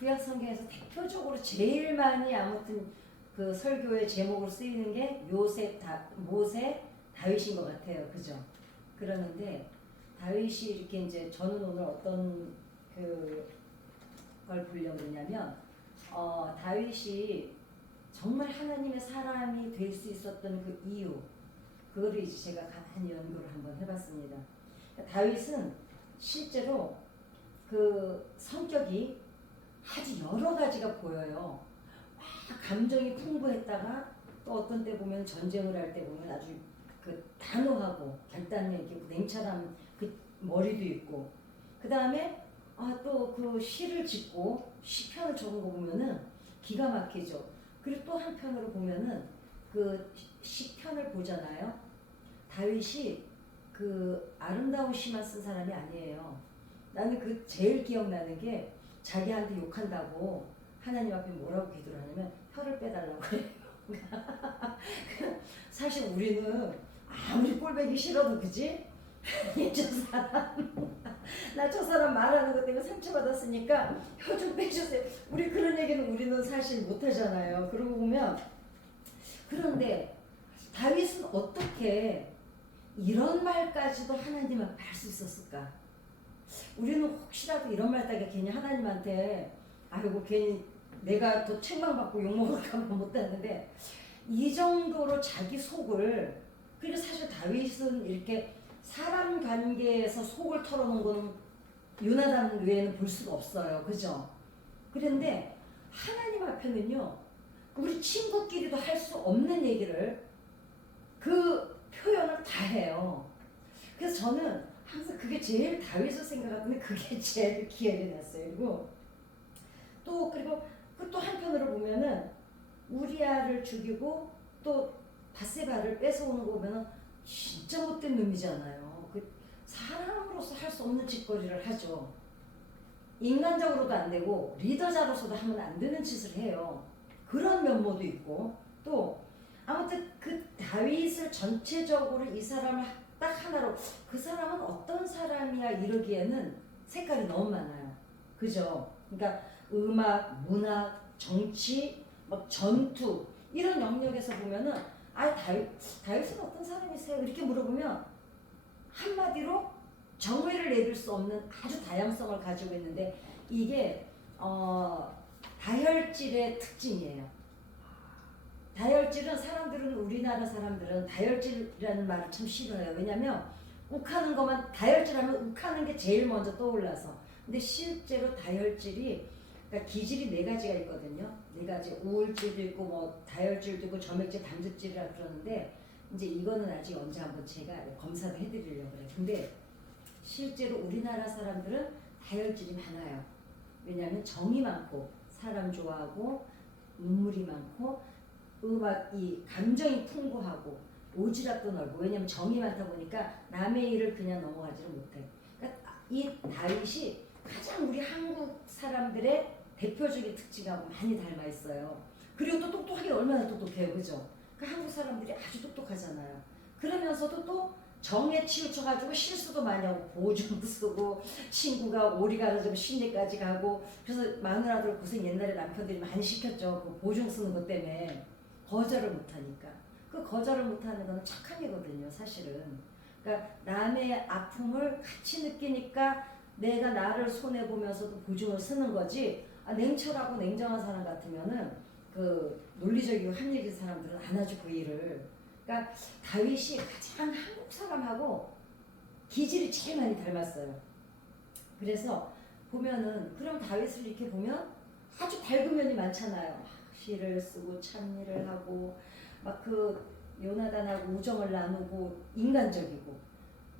구약 성경에서 대표적으로 제일 많이 아무튼 그 설교의 제목으로 쓰이는 게 모세, 다윗인 것 같아요. 그죠? 그러는데 다윗이 이렇게 이제 저는 오늘 어떤 걸 보려고 그러냐면 다윗이 정말 하나님의 사람이 될 수 있었던 그 이유, 그거를 이제 제가 한 연구를 한번 해봤습니다. 다윗은 실제로 그 성격이 아주 여러 가지가 보여요. 막 감정이 풍부했다가 또 어떤 때 보면 전쟁을 할 때 보면 아주 그 단호하고 결단력 있고 냉철한 그 머리도 있고, 그 다음에 또 그 시를 짓고 시편을 적은 거 보면은 기가 막히죠. 그리고 또 한편으로 보면은 그 시편을 보잖아요. 다윗이 그 아름다운 시만 쓴 사람이 아니에요. 나는 그 제일 기억나는 게 자기한테 욕한다고 하나님 앞에 뭐라고 기도를 하냐면 혀를 빼달라고 해요. 사실 우리는 아무리 꼴보기 싫어도 그지? 저 사람 나 저 사람 말하는 것 때문에 상처받았으니까 혀 좀 빼주세요. 우리 그런 얘기는 우리는 사실 못하잖아요. 그러고 보면, 그런데 다윗은 어떻게 이런 말까지도 하나님 앞에 할 수 있었을까? 우리는 혹시라도 이런 말 따게 괜히 하나님한테 아이고 괜히 내가 더 책망받고 욕먹을까 봐 못했는데, 이 정도로 자기 속을, 그리고 사실 다윗은 이렇게 사람 관계에서 속을 털어놓은 거는 요나단 외에는 볼 수가 없어요. 그죠? 그런데 하나님 앞에는요, 우리 친구끼리도 할 수 없는 얘기를 그 표현을 다 해요. 그래서 저는 항상 그게 제일 다윗을 생각하는데 그게 제일 기억이 났어요. 그리고 또 한편으로 보면은 우리아를 죽이고 또 바세바를 뺏어오는 거 보면은 진짜 못된 놈이잖아요. 그 사람으로서 할 수 없는 짓거리를 하죠. 인간적으로도 안 되고 리더자로서도 하면 안 되는 짓을 해요. 그런 면모도 있고, 또 아무튼 그 다윗을 전체적으로 이 사람을 딱 하나로, 그 사람은 어떤 사람이야 이러기에는 색깔이 너무 많아요. 그죠? 그러니까 음악, 문학, 정치, 막 전투 이런 영역에서 보면은 다윗은 어떤 사람이세요? 이렇게 물어보면 한마디로 정의를 내릴 수 없는 아주 다양성을 가지고 있는데, 이게 다혈질의 특징이에요. 다혈질은 사람들은, 우리나라 사람들은 다혈질이라는 말을 참 싫어해요. 왜냐면 욱하는 것만, 다혈질하면 욱하는 게 제일 먼저 떠올라서. 근데 실제로 다혈질이, 그러니까 기질이 네 가지가 있거든요. 네 가지, 우울질도 있고 뭐 다혈질도 있고 점액질, 담즙질이라 그러는데, 이제 이거는 아직 언제 한번 제가 검사를 해드리려고 그래요. 근데 실제로 우리나라 사람들은 다혈질이 많아요. 왜냐하면 정이 많고 사람 좋아하고 눈물이 많고 이 감정이 풍부하고 오지랖도 넓고, 왜냐하면 정이 많다 보니까 남의 일을 그냥 넘어가지를 못해요. 그러니까 이 다윗이 가장 우리 한국 사람들의 대표적인 특징하고 많이 닮아 있어요. 그리고 또 똑똑하게 얼마나 똑똑해요. 그죠? 그러니까 한국 사람들이 아주 똑똑하잖아요. 그러면서도 또 정에 치우쳐가지고 실수도 많이 하고 보증 쓰고 친구가 오리 가서 심리까지 가고, 그래서 마누라들 고생 옛날에 남편들이 많이 시켰죠. 그 보증 쓰는 것 때문에. 거절을 못하니까. 그 거절을 못하는 건 착함이거든요, 사실은. 그러니까 남의 아픔을 같이 느끼니까 내가 나를 손해보면서도 보증을 쓰는 거지, 냉철하고 냉정한 사람 같으면은 그 논리적이고 합리적인 사람들은 안 하죠, 그 일을. 그러니까 다윗이 가장 한국 사람하고 기질이 제일 많이 닮았어요. 그래서 보면은, 그럼 다윗을 이렇게 보면 아주 밝은 면이 많잖아요. 시를 쓰고 찬미를 하고 막 그 요나단하고 우정을 나누고 인간적이고,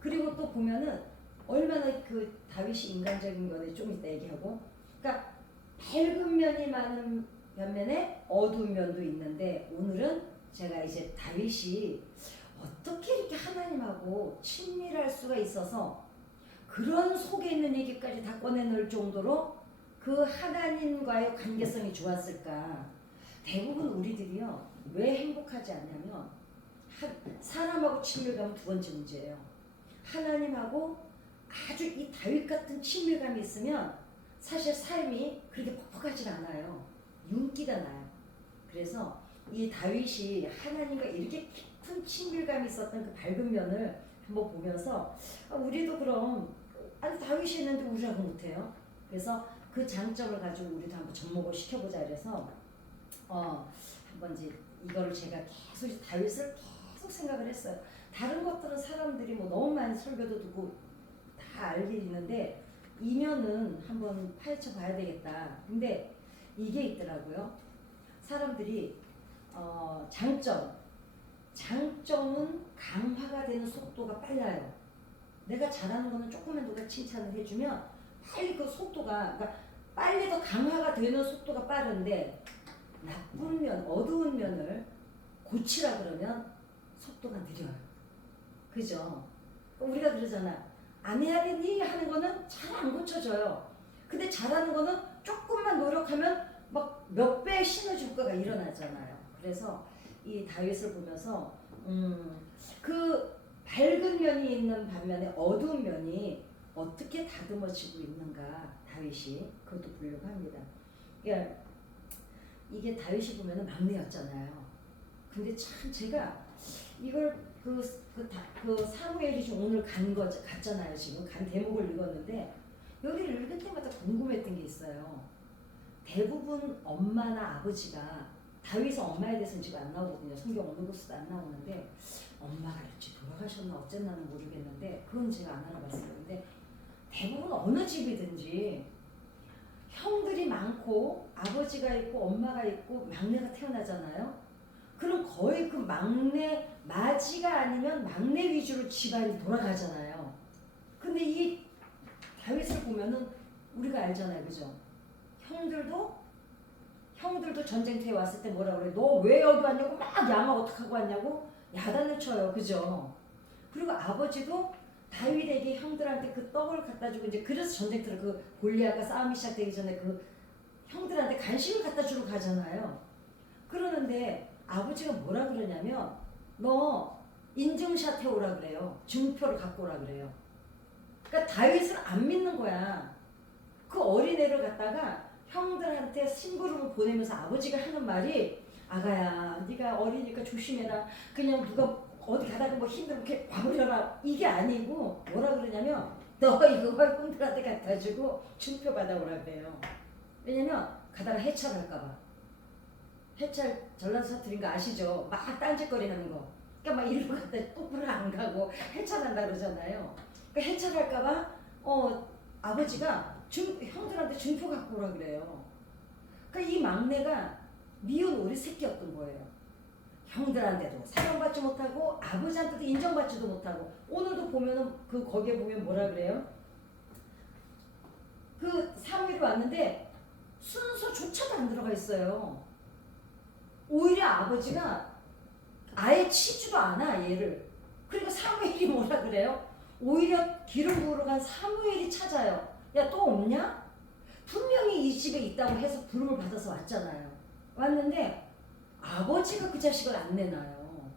그리고 또 보면은 얼마나 그 다윗이 인간적인 거는 좀 이따 얘기하고, 그러니까 밝은 면이 많은 반면에 어두운 면도 있는데, 오늘은 제가 이제 다윗이 어떻게 이렇게 하나님하고 친밀할 수가 있어서 그런 속에 있는 얘기까지 다 꺼내놓을 정도로 그 하나님과의 관계성이 좋았을까. 대부분 우리들이요, 왜 행복하지 않냐면 사람하고 친밀감은 두 번째 문제예요. 하나님하고 아주 이 다윗 같은 친밀감이 있으면 사실 삶이 그렇게 가질 않아요. 윤기가 나요. 그래서 이 다윗이 하나님과 이렇게 깊은 친밀감이 있었던 그 밝은 면을 한번 보면서 우리도 그럼 아니 다윗이 했는데 우리라고 못해요. 그래서 그 장점을 가지고 우리도 한번 접목을 시켜보자 그래서 한번 이제 이거를 제가 계속 다윗을 계속 생각을 했어요. 다른 것들은 사람들이 뭐 너무 많이 설교도 듣고 다 알게 있는데 이면은 한번 파헤쳐 봐야 되겠다. 근데 이게 있더라고요. 사람들이 장점은 강화가 되는 속도가 빨라요. 내가 잘하는 거는 조금만 누가 칭찬을 해주면 빨리 그 속도가 그러니까 빨리 더 강화가 되는 속도가 빠른데 나쁜 면, 어두운 면을 고치라 그러면 속도가 느려요. 그죠? 우리가 그러잖아. 안 해야 되니 하는 거는 잘 안 고쳐져요. 근데 잘하는 거는 조금만 노력하면 막 몇 배의 시너지 효과가 일어나잖아요. 그래서 이 다윗을 보면서 그 밝은 면이 있는 반면에 어두운 면이 어떻게 다듬어지고 있는가 다윗이 그것도 보려고 합니다. 그러니까 이게 다윗이 보면은 막내였잖아요. 근데 참 제가 이걸 그 사무엘이 좀 오늘 갔잖아요. 지금 간 대목을 읽었는데 여기를 읽을 때마다 궁금했던 게 있어요. 대부분 엄마나 아버지가 다윗의 엄마에 대해서는 지금 안 나오거든요. 성경 어느 곳에도 안 나오는데 엄마가 일찍 돌아가셨나 어쨌나는 모르겠는데 그건 제가 안 알아봤어요. 근데 대부분 어느 집이든지 형들이 많고 아버지가 있고 엄마가 있고 막내가 태어나잖아요. 그럼 거의 그 막내 맞이가 아니면 막내 위주로 집안이 돌아가잖아요. 근데 이 다윗을 보면은 우리가 알잖아요. 그죠? 형들도 전쟁터에 왔을 때 뭐라 그래? 너 왜 여기 왔냐고 막 양아 어떡하고 왔냐고 야단을 쳐요. 그죠? 그리고 아버지도 다윗에게 형들한테 그 떡을 갖다 주고 이제 그래서 전쟁터를 그 골리앗과 싸움이 시작되기 전에 그 형들한테 간식을 갖다 주러 가잖아요. 그러는데 아버지가 뭐라 그러냐면 너 인증샷 해오라 그래요. 증표를 갖고 오라 그래요. 그러니까 다윗을 안 믿는 거야. 그 어린애를 갖다가 형들한테 심부름을 보내면서 아버지가 하는 말이 아가야 네가 어리니까 조심해라. 그냥 누가 어디 가다가 뭐 힘들면 이렇게 와버려라. 이게 아니고 뭐라 그러냐면 너 이거 형들한테 갖다 주고 증표 받아오라 그래요. 왜냐면 가다가 해찰할까봐. 해찰 전라도 사투리인 거 아시죠? 막 딴짓거리는 거. 그러니까 막 이리로 갔다 똑바로 안 가고 해찰한다 그러잖아요. 그러니까 해찰할까봐 아버지가 형들한테 증표 갖고 오라 그래요. 그러니까 이 막내가 미운 오리 새끼였던 거예요. 형들한테도 사랑받지 못하고 아버지한테도 인정받지도 못하고 오늘도 보면은 그 거기에 보면 뭐라 그래요? 그 사무엘이 왔는데 순서조차도 안 들어가 있어요. 오히려 아버지가 아예 치지도 않아 얘를. 그러니까 사무엘이 뭐라 그래요? 오히려 기름 부으러 간 사무엘이 찾아요. 야 또 없냐? 분명히 이 집에 있다고 해서 부름을 받아서 왔잖아요. 왔는데 아버지가 그 자식을 안 내놔요.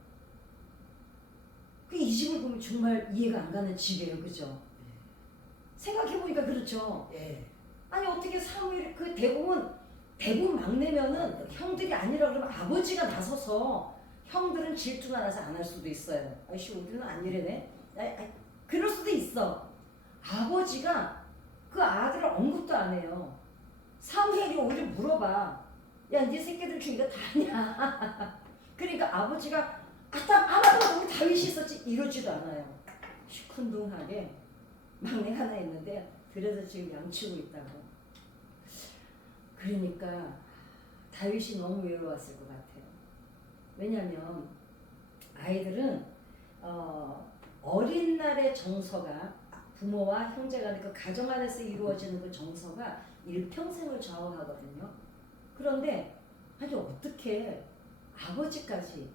그 이 집을 보면 정말 이해가 안 가는 집이에요. 그죠? 생각해보니까 그렇죠. 아니 어떻게 사무엘이 그 대부분 막내면은 형들이 아니라 그러면 아버지가 나서서 형들은 질투가 나서 안 할 수도 있어요. 아이씨 우리는 안 이래네. 그럴 수도 있어. 아버지가 그 아들을 언급도 안 해요. 사무엘이 오히려 물어봐. 야, 네 새끼들 중에 이거 다냐? 그러니까 아버지가 아마도 우리 다윗이 있었지 이러지도 않아요. 시큰둥하게 막내 하나 있는데 그래서 지금 양치고 있다고. 그러니까 다윗이 너무 외로웠을 것 같아요. 왜냐하면 아이들은 어린 날의 정서가 부모와 형제 간의 그 가정 안에서 이루어지는 그 정서가 일평생을 좌우하거든요. 그런데 아니 어떻게 아버지까지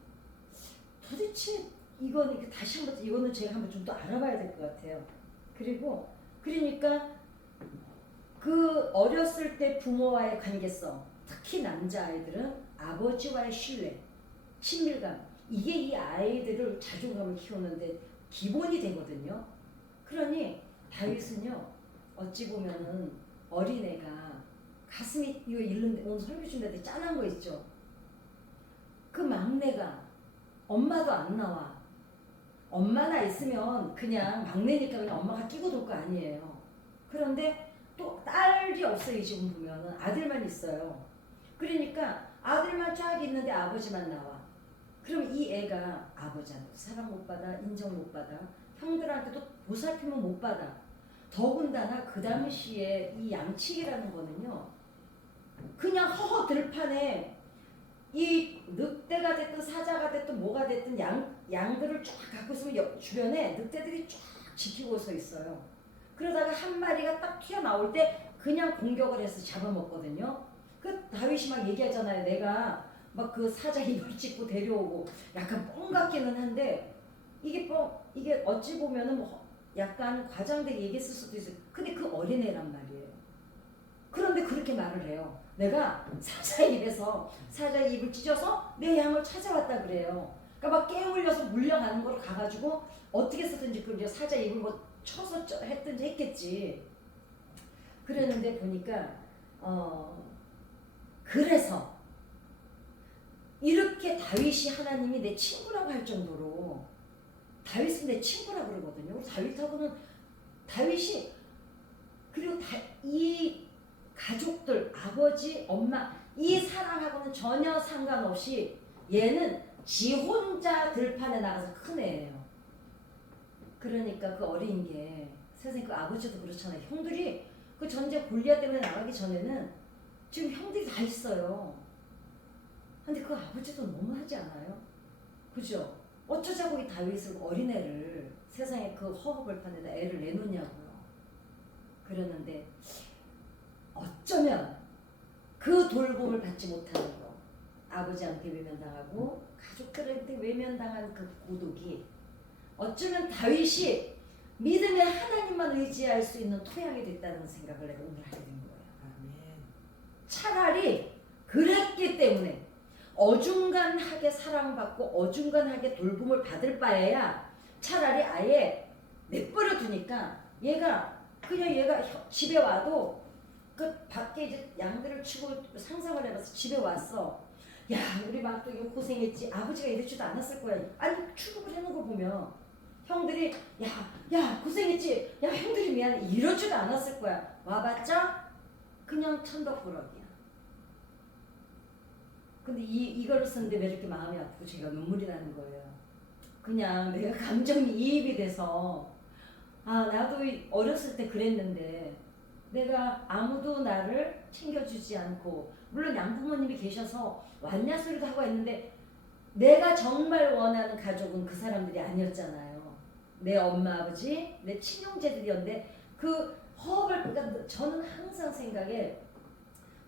도대체 이거는 다시 한번 이거는 제가 한번 좀 더 알아봐야 될 것 같아요. 그리고 그러니까 그 어렸을 때 부모와의 관계성, 특히 남자아이들은 아버지와의 신뢰, 친밀감 이게 이 아이들을 자존감을 키우는데 기본이 되거든요. 그러니 다윗은요 어찌 보면은 어린애가 가슴이 이거 잃는데 오늘 설교 준다는데 짠한 거 있죠. 그 막내가 엄마도 안 나와. 엄마나 있으면 그냥 막내니까 그냥 엄마가 끼고 돌 거 아니에요. 그런데 또 딸이 없어요. 이 집은 보면은 아들만 있어요. 그러니까 아들만 쫙 있는데 아버지만 나와. 그럼 이 애가 아버지한테 사랑 못 받아, 인정 못 받아, 형들한테도 보살핌은 못 받아. 더군다나 그 당시에 이 양치기라는 거는요, 그냥 허허 들판에 이 늑대가 됐든 사자가 됐든 뭐가 됐든 양들을 쫙 갖고 있으면 주변에 늑대들이 쫙 지키고 서 있어요. 그러다가 한 마리가 딱 튀어나올 때 그냥 공격을 해서 잡아먹거든요. 그 다윗이 막 얘기하잖아요. 내가 막 그 사자 입을 찢고 데려오고 약간 뻥 같기는 한데 이게 어찌 보면은 뭐 약간 과장되게 얘기했을 수도 있어요. 근데 그 어린애란 말이에요. 그런데 그렇게 말을 해요. 내가 사자 입을 찢어서 내 양을 찾아왔다 그래요. 그러니까 막 깨물려서 물려가는 걸 가가지고 어떻게 해서든지 그 사자 입을 뭐 쳐서 했든지 했겠지. 그랬는데 보니까 그래서 이렇게 다윗이 하나님이 내 친구라고 할 정도로 다윗은 내 친구라고 그러거든요. 다윗이 그리고 이 가족들 아버지 엄마 이 사랑하고는 전혀 상관없이 얘는 지 혼자 들판에 나가서 큰 애예요. 그러니까 그 어린 게 세상에 그 아버지도 그렇잖아요. 형들이 그 전쟁 골리앗 때문에 나가기 전에는 지금 형들이 다 있어요. 근데 그 아버지도 너무하지 않아요? 그죠? 어쩌자고 이 다윗을 어린애를 세상에 그 허허벌판에다 애를 내놓냐고요. 그러는데 어쩌면 그 돌봄을 받지 못하는 거, 아버지한테 외면당하고 가족들한테 외면당한 그 고독이 어쩌면 다윗이 믿음의 하나님만 의지할 수 있는 토양이 됐다는 생각을 내가 오늘 하게 된 거예요. 아멘. 차라리 그랬기 때문에 어중간하게 사랑받고 어중간하게 돌봄을 받을 바에야 차라리 아예 내버려 두니까 얘가 집에 와도 그 밖에 이제 양들을 치고 상상을 해봐서 집에 왔어. 야 우리 막 또 이거 고생했지. 아버지가 이러지도 않았을 거야. 아니 출국을 해놓은 거 보면 형들이 야 고생했지. 야 형들이 미안해. 이러지도 않았을 거야. 와봤자 그냥 천덕꾸러기야. 근데 이거를 쓰는데 왜 이렇게 마음이 아프고 제가 눈물이 나는 거예요. 그냥 내가 감정이입이 돼서 나도 어렸을 때 그랬는데 내가 아무도 나를 챙겨주지 않고 물론 양부모님이 계셔서 왔냐 소리도 하고 했는데 내가 정말 원하는 가족은 그 사람들이 아니었잖아요. 내 엄마 아버지 내 친형제들이었는데 그 그러니까 저는 항상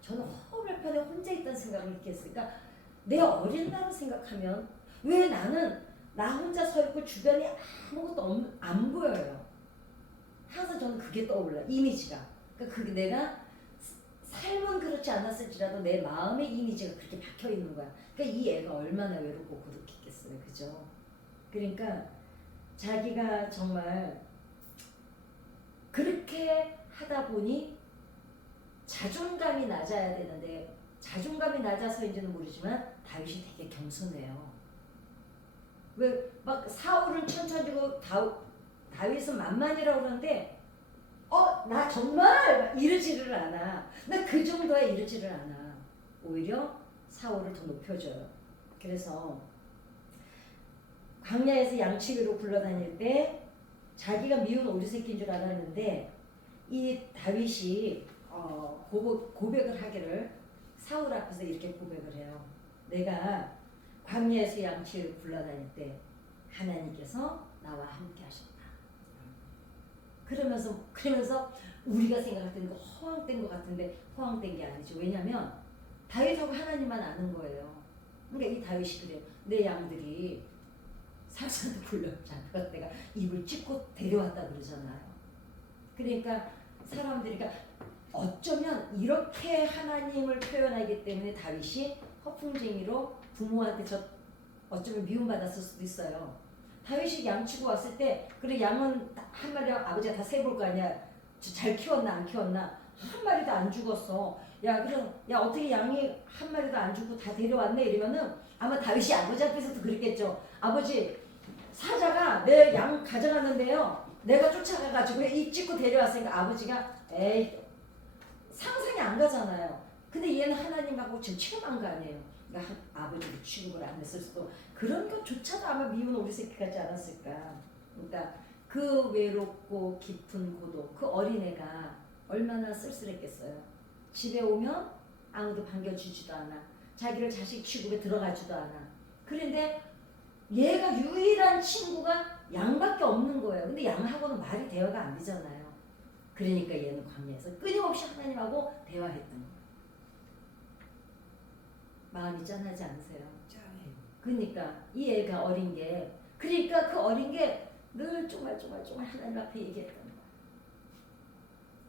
저는 허벌판에 혼자 있다는 생각을 이렇게 했어요. 그러니까 내 어린 나를 생각하면 왜 나는 나 혼자 서 있고 주변에 아무것도 안 보여요. 항상 저는 그게 떠올라 이미지가. 그러니까 그게 내가 삶은 그렇지 않았을지라도 내 마음의 이미지가 그렇게 박혀 있는 거야. 그러니까 이 애가 얼마나 외롭고 고독했겠어요, 그죠? 그러니까 자기가 정말 그렇게 하다 보니 자존감이 낮아야 되는데 자존감이 낮아서인지는 모르지만 다윗이 되게 겸손해요. 왜 막 사울은 천천히고 다윗은 만만이라고 그러는데 나 정말 이러지를 않아. 나 그 정도에 이러지를 않아. 오히려 사울을 더 높여줘요. 그래서 광야에서 양치기로 굴러다닐 때 자기가 미운 오리 새끼인 줄 알았는데 이 다윗이 고백을 하기를 사울 앞에서 이렇게 고백을 해요. 내가 광야에서 양치기로 굴러다닐 때 하나님께서 나와 함께 하셨다. 그러면서 우리가 생각할 때는 허황된 것 같은데 허황된 게 아니죠. 왜냐하면 다윗하고 하나님만 아는 거예요. 그러니까 이 다윗이 그래요. 내 양들이 사자한테 굴러잡혀 내가 입을 찢고 데려왔다 그러잖아요. 그러니까 사람들이 어쩌면 이렇게 하나님을 표현하기 때문에 다윗이 허풍쟁이로 부모한테 어쩌면 미움받았을 수도 있어요. 다윗이 양치고 왔을 때 그래 양은 한 마리 아버지가 다 세볼 거 아니야. 잘 키웠나 안 키웠나 한 마리도 안 죽었어. 야 그럼 야 어떻게 양이 한 마리도 안 죽고 다 데려왔네 이러면은 아마 다윗이 아버지 앞에서도 그랬겠죠. 아버지 사자가 내 양 가져갔는데요. 내가 쫓아가가지고 입 찢고 데려왔으니까 아버지가 에이 상상이 안 가잖아요. 근데 얘는 하나님하고 지금 체험한 거 아니에요. 그러니까 아버지도 취급을 안 했을 수도 그런 것조차도 아마 미운 오리 새끼 같지 않았을까. 그러니까 그 외롭고 깊은 고독 그 어린애가 얼마나 쓸쓸했겠어요. 집에 오면 아무도 반겨주지도 않아. 자기를 자식 취급에 들어가지도 않아. 그런데 얘가 유일한 친구가 양밖에 없는 거예요. 근데 양하고는 말이 대화가 안 되잖아요. 그러니까 얘는 광야에서 끊임없이 하나님하고 대화했던 거예요. 마음이 짠하지 않으세요? 짠해요. 그러니까 이 애가 어린 게 그러니까 그 어린 게 늘 쪼말쪼말 하나님 앞에 얘기했던 거예요.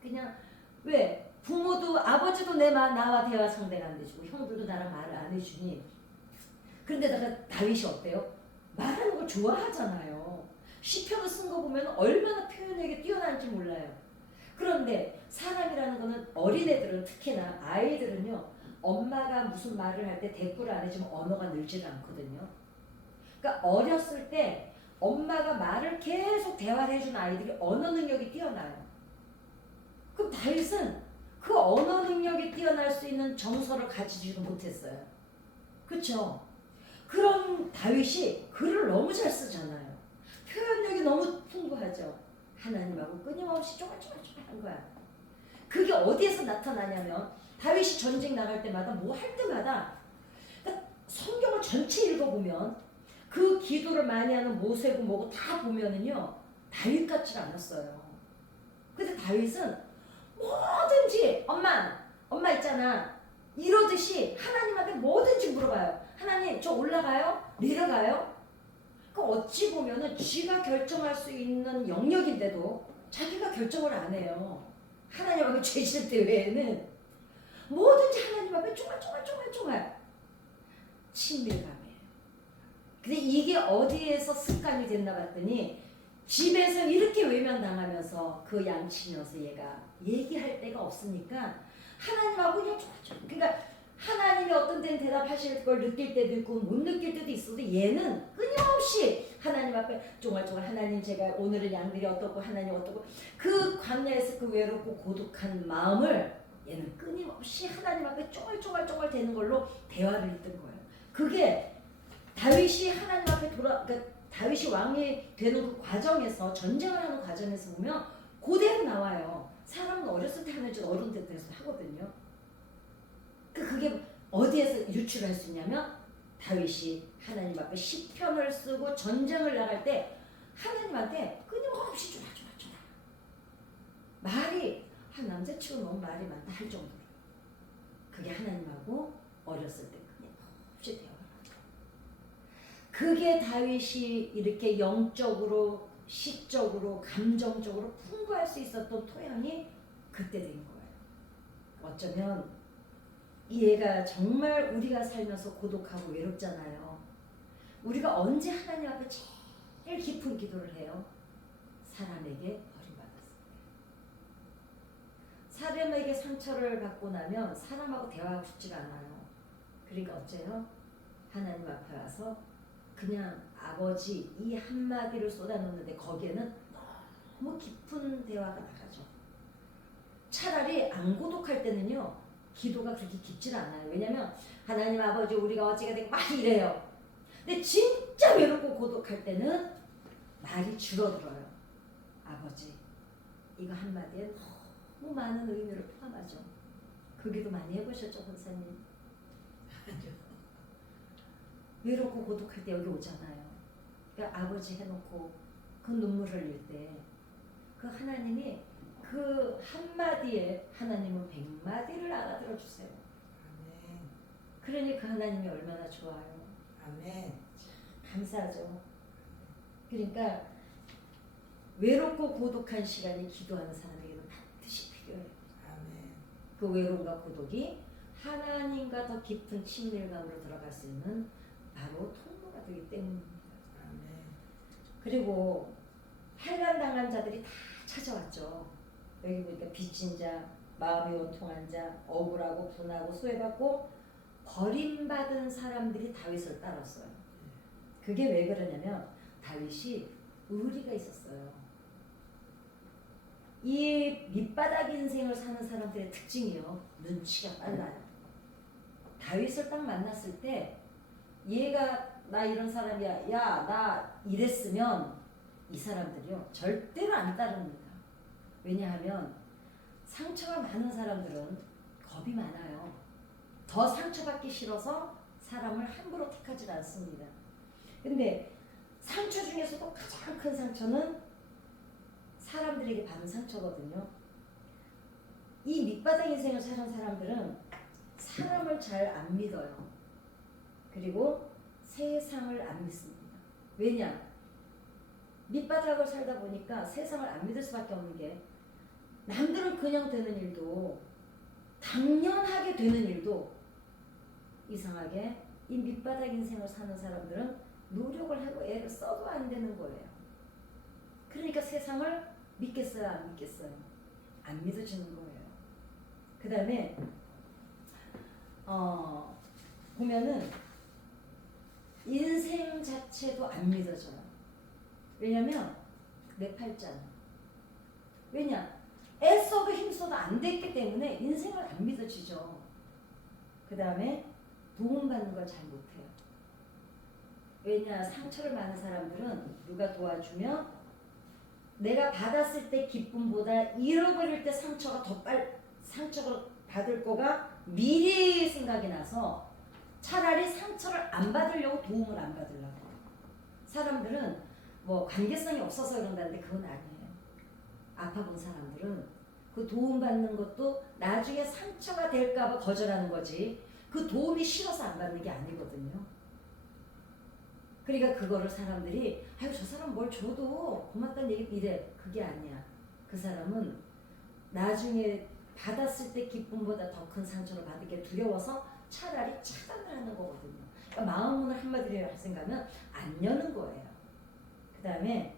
그냥 왜? 부모도 아버지도 나와 대화 상대가 안 해주고 형들도 나랑 말을 안 해주니 그런데다가 다윗이 어때요? 말하는 걸 좋아하잖아요. 시편을 쓴 거 보면 얼마나 표현력이 뛰어난지 몰라요. 그런데 사람이라는 거는 어린애들은 특히나 아이들은요 엄마가 무슨 말을 할 때 대꾸를 안 해주면 언어가 늘지를 않거든요. 그러니까 어렸을 때 엄마가 말을 계속 대화를 해준 아이들이 언어 능력이 뛰어나요. 그럼 다윗은 그 언어 능력이 뛰어날 수 있는 정서를 가지지도 못했어요. 그렇죠? 그런 다윗이 글을 너무 잘 쓰잖아요. 표현력이 너무 풍부하죠. 하나님하고 끊임없이 쪼글쪼글한 거야. 그게 어디에서 나타나냐면 다윗이 전쟁 나갈 때마다 뭐 할 때마다 그러니까 성경을 전체 읽어보면 그 기도를 많이 하는 모세고 뭐고 다 보면은요 다윗 같지 않았어요. 근데 다윗은 뭐든지 엄마 있잖아 이러듯이 하나님한테 뭐든지 물어봐요. 하나님 저 올라가요? 내려가요? 그 어찌 보면은 쥐가 결정할 수 있는 영역인데도 자기가 결정을 안 해요. 하나님 앞에 죄질 때 외에는 뭐든지 하나님 앞에 쪼글쪼글 친밀감이에요. 근데 이게 어디에서 습관이 됐나 봤더니 집에서 이렇게 외면당하면서 그 양치면서 얘가 얘기할 데가 없으니까 하나님하고 그냥 쪼글쪼글 그러니까 하나님이 어떤 데는 대답하실 걸 느낄 때도 있고 못 느낄 때도 있어도 얘는 끊임없이 하나님 앞에 쪼글쪼글 하나님 제가 오늘은 양들이 어떻고 하나님 어떻고 그 광야에서 그 외롭고 고독한 마음을 얘는 끊임없이 하나님 앞에 쪼글쪼글 되는 걸로 대화를 했던 거예요. 그게 다윗이 하나님 앞에 그러니까 다윗이 왕이 되는 그 과정에서 전쟁을 하는 과정에서 보면 그대로 나와요. 사람은 어렸을 때 하는 줄 어른 때 돼서 하거든요. 그게 어디에서 유출할 수 있냐면 다윗이 하나님 앞에 시편을 쓰고 전쟁을 나갈 때 하나님한테 끊임없이 쪼라 말이 한 남자치고 너무 말이 많다 할 정도로 그게 하나님하고 어렸을 때 끊임없이 대화를 하죠. 그게 다윗이 이렇게 영적으로 시적으로 감정적으로 풍부할 수 있었던 토양이 그때 된 거예요. 어쩌면 이 애가 정말 우리가 살면서 고독하고 외롭잖아요. 우리가 언제 하나님 앞에 제일 깊은 기도를 해요? 사람에게 버림받았을 때. 사람에게 상처를 받고 나면 사람하고 대화하고 싶지가 않아요. 그러니까 어째요? 하나님 앞에 와서 그냥 아버지 이 한마디를 쏟아놓는데 거기에는 너무 깊은 대화가 나가죠. 차라리 안 고독할 때는요. 기도가 그렇게 깊지 않아요. 왜냐면 하나님 아버지 우리가 어찌가 되고 막 이래요. 근데 진짜 외롭고 고독할 때는 말이 줄어들어요. 아버지 이거 한마디에 너무 많은 의미를 포함하죠. 그 기도 많이 해보셨죠 권사님? 아니요. 외롭고 고독할 때 여기 오잖아요. 그러니까 아버지 해놓고 그 눈물 흘릴 때 그 하나님이 그 한마디에 하나님은 100마디를 알아들어 주세요. 아멘. 그러니 그 하나님이 얼마나 좋아요. 아멘. 감사하죠. 그러니까 외롭고 고독한 시간이 기도하는 사람에게는 반드시 필요해요. 아멘. 그 외로움과 고독이 하나님과 더 깊은 친밀감으로 들어갈 수 있는 바로 통로가 되기 때문입니다. 아멘. 그리고 환난 당한 자들이 다 찾아왔죠. 여기 보니까 빚진 자, 마음이 원통한 자, 억울하고 분하고 소외받고 버림받은 사람들이 다윗을 따랐어요. 그게 왜 그러냐면 다윗이 의리가 있었어요. 이 밑바닥 인생을 사는 사람들의 특징이요. 눈치가 빨라요. 다윗을 딱 만났을 때 얘가 나 이런 사람이야. 야, 나 이랬으면 이 사람들이요. 절대로 안 따릅니다. 왜냐하면 상처가 많은 사람들은 겁이 많아요. 더 상처받기 싫어서 사람을 함부로 택하지 않습니다. 근데 상처 중에서도 가장 큰 상처는 사람들에게 받은 상처거든요. 이 밑바닥 인생을 사는 사람들은 사람을 잘 안 믿어요. 그리고 세상을 안 믿습니다. 왜냐? 밑바닥을 살다 보니까 세상을 안 믿을 수밖에 없는 게 남들은 그냥 되는 일도 당연하게 되는 일도 이상하게 이 밑바닥 인생을 사는 사람들은 노력을 하고 애를 써도 안 되는 거예요. 그러니까 세상을 믿겠어요? 안 믿겠어요? 안 믿어지는 거예요. 그 다음에 보면은 인생 자체도 안 믿어져요. 왜냐면 내 팔자는. 왜냐? 애써도 힘써도 안 됐기 때문에 인생을 안 믿어지죠. 그 다음에 도움받는 걸 잘 못해요. 왜냐? 상처를 많은 사람들은 누가 도와주면 내가 받았을 때 기쁨보다 잃어버릴 때 상처가 상처를 받을 거가 미리 생각이 나서 차라리 상처를 안 받으려고 도움을 안 받으려고. 사람들은 뭐 관계성이 없어서 그런다는데 그건 아니에요. 아파본 사람들은 그 도움받는 것도 나중에 상처가 될까봐 거절하는 거지 그 도움이 싫어서 안 받는 게 아니거든요. 그러니까 그거를 사람들이 아유 저 사람 뭘 줘도 고맙다는 얘기 이래. 그게 아니야. 그 사람은 나중에 받았을 때 기쁨보다 더 큰 상처를 받을 게 두려워서 차라리 차단을 하는 거거든요. 그러니까 마음문을 한마디로 생각하면 안 여는 거예요. 그 다음에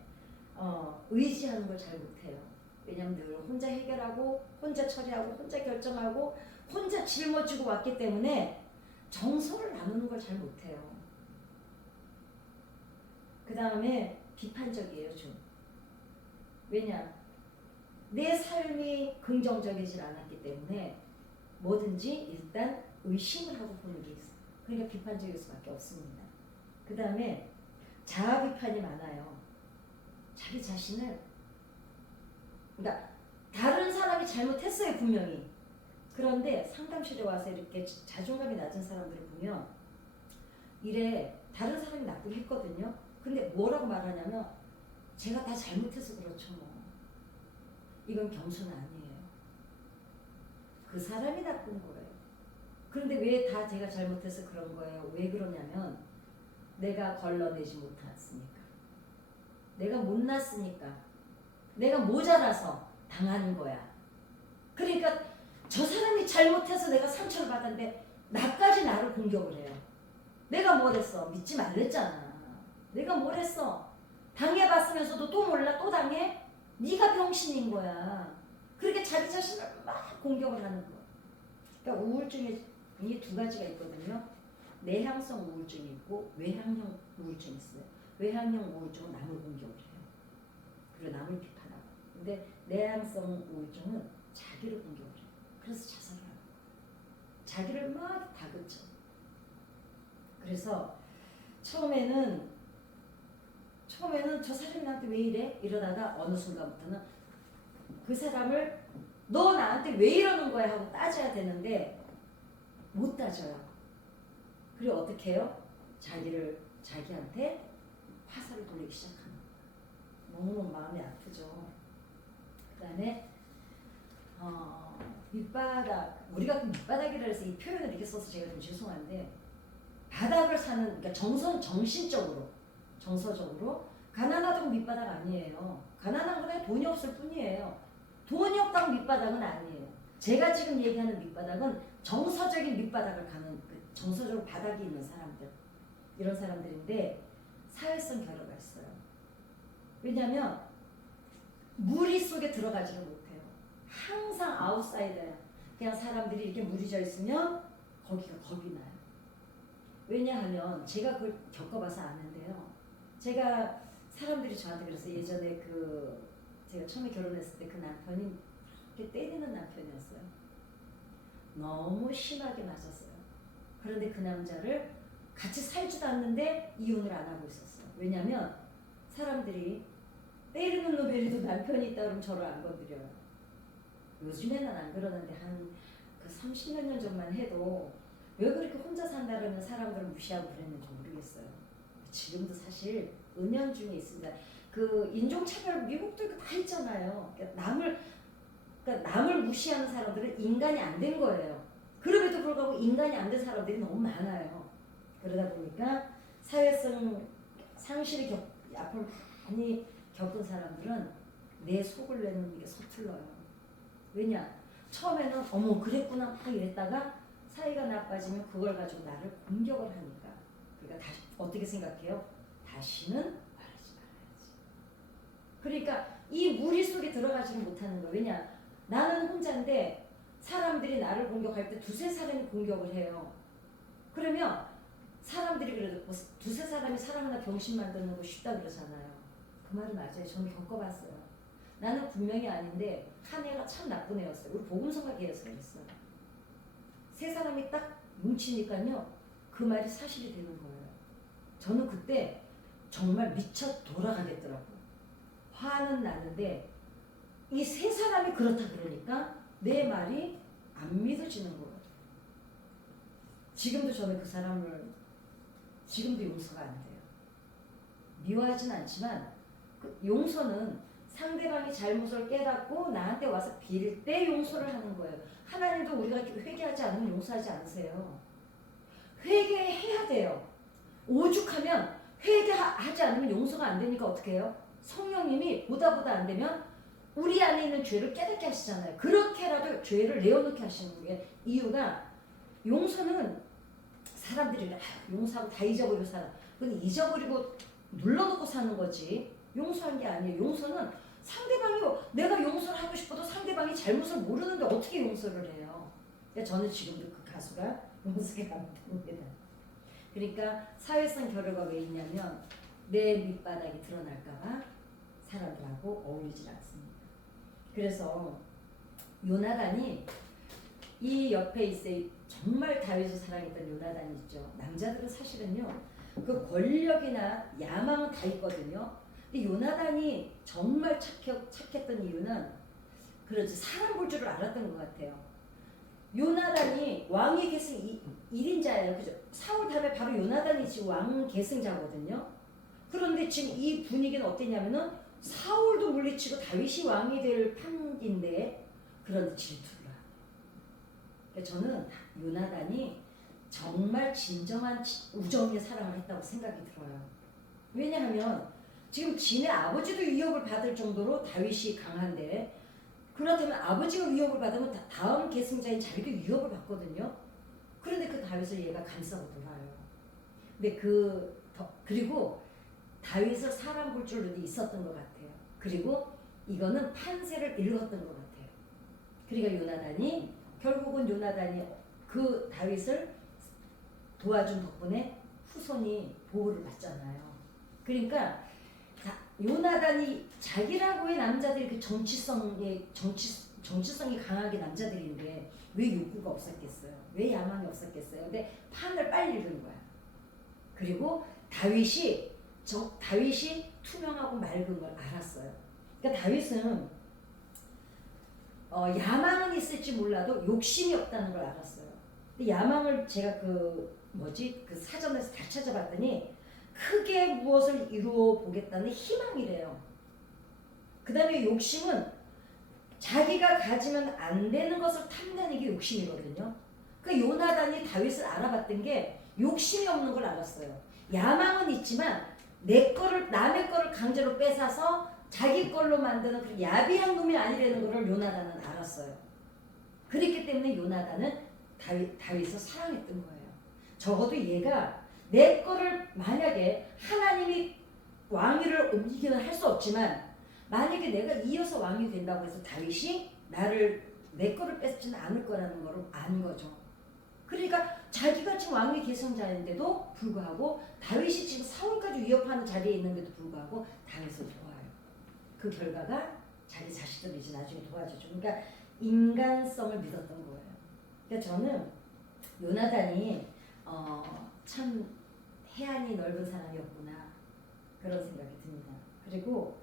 의지하는 걸 잘 못해요. 왜냐면 늘 혼자 해결하고 혼자 처리하고 혼자 결정하고 혼자 짊어지고 왔기 때문에 정서를 나누는 걸 잘 못해요. 그 다음에 비판적이에요. 좀. 왜냐? 내 삶이 긍정적이지 않았기 때문에 뭐든지 일단 의심을 하고 보는 게 있어요. 그러니까 비판적일 수밖에 없습니다. 그 다음에 자아 비판이 많아요. 자기 자신을 그러니까 다른 사람이 잘못했어요 분명히. 그런데 상담실에 와서 이렇게 자존감이 낮은 사람들을 보면 이래 다른 사람이 나쁘게 했거든요. 근데 뭐라고 말하냐면 제가 다 잘못해서 그렇죠 뭐. 이건 겸손은 아니에요. 그 사람이 나쁜 거예요. 그런데 왜 다 제가 잘못해서 그런 거예요? 왜 그러냐면 내가 걸러내지 못했으니까. 내가 못났으니까. 내가 모자라서 당하는 거야. 그러니까 저 사람이 잘못해서 내가 상처를 받았는데 나까지 나를 공격을 해요. 내가 뭘 했어? 믿지 말랬잖아. 내가 뭘 했어? 당해봤으면서도 또 몰라? 또 당해? 네가 병신인 거야. 그렇게 자기 자신을 막 공격을 하는 거야. 그러니까 우울증이 이 두 가지가 있거든요. 내향성 우울증이 있고 외향형 우울증이 있어요. 외향형 우울증은 남을 공격을 해요. 그리고 남을 비판하고. 근데 내향성 우울증은 자기를 공격을 해요. 그래서 자살을 하는 거예요. 자기를 막 다그쳐. 그래서 처음에는 저 사람이 나한테 왜 이래? 이러다가 어느 순간부터는 그 사람을 너 나한테 왜 이러는 거야? 하고 따져야 되는데 못 따져요. 그리고 어떻게 해요? 자기한테 화살을 돌리기 시작하는 거예요. 너무 마음이 아프죠. 그 다음에 밑바닥, 우리가 그 밑바닥이라 해서 이 표현을 이렇게 써서 제가 좀 죄송한데 바닥을 사는, 그러니까 정신적으로 정서적으로 가난하다고 밑바닥 아니에요. 가난한 건 돈이 없을 뿐이에요. 돈이 없다고 밑바닥은 아니에요. 제가 지금 얘기하는 밑바닥은 정서적인 밑바닥을 가는 그 정서적으로 바닥이 있는 사람들, 이런 사람들인데 사회성 결여가 있어요. 왜냐하면 무리 속에 들어가지를 못해요. 항상 아웃사이더야. 그냥 사람들이 이렇게 무리져 있으면 거기가 겁이 나요. 왜냐하면 제가 그걸 겪어봐서 아는데요. 제가 사람들이 저한테 그랬어요. 예전에 제가 처음에 결혼했을 때 그 남편이 그렇게 때리는 남편이었어요. 너무 심하게 맞았어요. 그런데 그 남자를 같이 살지도 않는데 이혼을 안 하고 있었어요. 왜냐하면 사람들이 때리는 노벨이도 남편이 있다 그러면 저를 안 건드려요. 요즘에는 안 그러는데 그 30몇 년 전만 해도 왜 그렇게 혼자 산다 그러면 사람들을 무시하고 그랬는지 모르겠어요. 지금도 사실 은연중에 있습니다. 그 인종차별 미국도 이거 다 있잖아요. 그러니까 남을 무시하는 사람들은 인간이 안 된 거예요. 그럼에도 불구하고 인간이 안 된 사람들이 너무 많아요. 그러다 보니까 사회성 상실이 앞으로 많이 겪은 사람들은 내 속을 내는 게 서툴러요. 왜냐? 처음에는 어머 그랬구나 막 이랬다가 사이가 나빠지면 그걸 가지고 나를 공격을 하니까. 그러니까 다시 어떻게 생각해요? 다시는 말하지 말아야지. 그러니까 이 무리 속에 들어가지는 못하는 거예요. 왜냐? 나는 혼자인데 사람들이 나를 공격할 때 두세 사람이 공격을 해요. 그러면 사람들이 그래도 두세 사람이 사람 하나 병신 만드는 거 쉽다 그러잖아요. 그 말이 맞아요. 저는 겪어봤어요. 나는 분명히 아닌데 한 애가 참 나쁜 애였어요. 우리 복음성가 교회에서 그랬어요. 세 사람이 딱 뭉치니까요. 그 말이 사실이 되는 거예요. 저는 그때 정말 미쳐 돌아가겠더라고요. 화는 나는데 이 세 사람이 그렇다 그러니까 내 말이 안 믿어지는 거예요. 지금도 저는 그 사람을 지금도 용서가 안 돼요. 미워하진 않지만 그 용서는 상대방이 잘못을 깨닫고 나한테 와서 빌 때 용서를 하는 거예요. 하나님도 우리가 회개하지 않으면 용서하지 않으세요. 회개해야 돼요. 오죽하면 회개하지 않으면 용서가 안 되니까 어떻게 해요? 성령님이 보다 안 되면 우리 안에 있는 죄를 깨닫게 하시잖아요. 그렇게라도 죄를 내어놓게 하시는 게 이유가 용서는 사람들이 용서하고 다 잊어버리고 살아. 그건 잊어버리고 눌러놓고 사는 거지. 용서한 게 아니에요. 용서는 상대방이 내가 용서를 하고 싶어도 상대방이 잘못을 모르는데 어떻게 용서를 해요. 그러니까 저는 지금도 그 가수가 용서가 안 됩니다. 그러니까 사회성 결여가 왜 있냐면 내 밑바닥이 드러날까봐 사람들하고 어울리질 않습니다. 그래서 요나단이 이 옆에 있어요. 정말 다윗을 사랑했던 요나단이 있죠. 남자들은 사실은요. 그 권력이나 야망은 다 있거든요. 근데 요나단이 정말 착했던 이유는 그렇지 사람 볼 줄을 알았던 것 같아요. 요나단이 왕위 계승 1인자예요. 그죠? 사울 다음에 바로 요나단이 지금 왕 계승자거든요. 그런데 지금 이 분위기는 어땠냐면은 사울도 물리치고 다윗이 왕이 될 판인데 그런데 질투를 하고. 그러니까 저는 요나단이 정말 진정한 우정의 사랑을 했다고 생각이 들어요. 왜냐하면 지금 지네 아버지도 위협을 받을 정도로 다윗이 강한데 그렇다면 아버지가 위협을 받으면 다음 계승자인 자기도 위협을 받거든요. 그런데 그 다윗을 얘가 감싸고 돌아요. 근데 그리고 다윗을 사람 볼 줄도 있었던 것 같아요. 그리고 이거는 판세를 읽었던 것 같아요. 그러니까 결국은 요나단이 그 다윗을 도와준 덕분에 후손이 보호를 받잖아요. 그러니까 요나단이 자기라고의 남자들이 그 정치성이 강하게 남자들인데 왜 욕구가 없었겠어요? 왜 야망이 없었겠어요? 근데 판을 빨리 읽은 거야. 그리고 다윗이 투명하고 맑은 걸 알았어요. 그러니까 다윗은 야망은 있을지 몰라도 욕심이 없다는 걸 알았어요. 근데 야망을 제가 그 사전에서 다 찾아봤더니 크게 무엇을 이루어 보겠다는 희망이래요. 그 다음에 욕심은 자기가 가지면 안 되는 것을 탐내는 게 욕심이거든요. 그 요나단이 다윗을 알아봤던 게 욕심이 없는 걸 알았어요. 야망은 있지만 남의 거를 강제로 뺏어서 자기 걸로 만드는 그 야비한 놈이 아니라는 걸 요나단은 알았어요. 그렇기 때문에 요나단은 다윗을 사랑했던 거예요. 적어도 얘가 내 거를 만약에 하나님이 왕위를 옮기기는 할 수 없지만 만약에 내가 이어서 왕이 된다고 해서 다윗이 내 거를 뺏지는 않을 거라는 걸 안 거죠. 그러니까 자기가 지금 왕위 계승자인데도 불구하고 다윗이 지금 사울까지 위협하는 자리에 있는데도 불구하고 다윗을 도와요. 그 결과가 자기 자식들을 이제 나중에 도와주죠. 그러니까 인간성을 믿었던 거예요. 그러니까 저는 요나단이 참 해안이 넓은 사람이었구나 그런 생각이 듭니다. 그리고